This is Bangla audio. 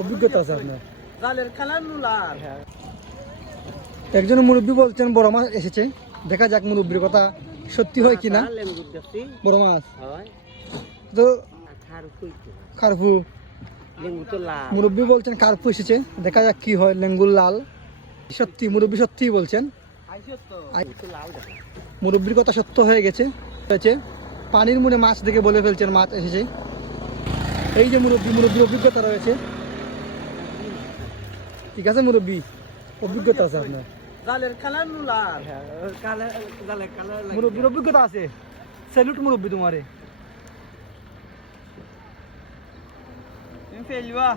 অভিজ্ঞতা আছে আপনার? জালের খেলার নুলার একজন মুরব্বী বলছেন বড় মাছ এসেছে, দেখা যাক মুরব্বীর কথা সত্যি হয় কিনা। বড় মাছ তো কার্পু, মুরব্বী বলছেন কার্পু এসেছে, দেখা যাক কি হয়। লেঙ্গুর লাল, সত্যি মুরব্বী সত্যি বলছেন, মুরব্বীর কথা সত্য হয়ে গেছে। পানির মনে মাছ দেখে বলে ফেলছেন মাছ এসেছে। এই যে মুরব্বীর অভিজ্ঞতা রয়েছে। ঠিক আছে মুরব্বী, অভিজ্ঞতা আছে আপনার? জালের খেলার নুলার মুরব্বীর অভিজ্ঞতা আছে। স্যালুট মুরব্বী তোমারে। তুমি ফেলবা।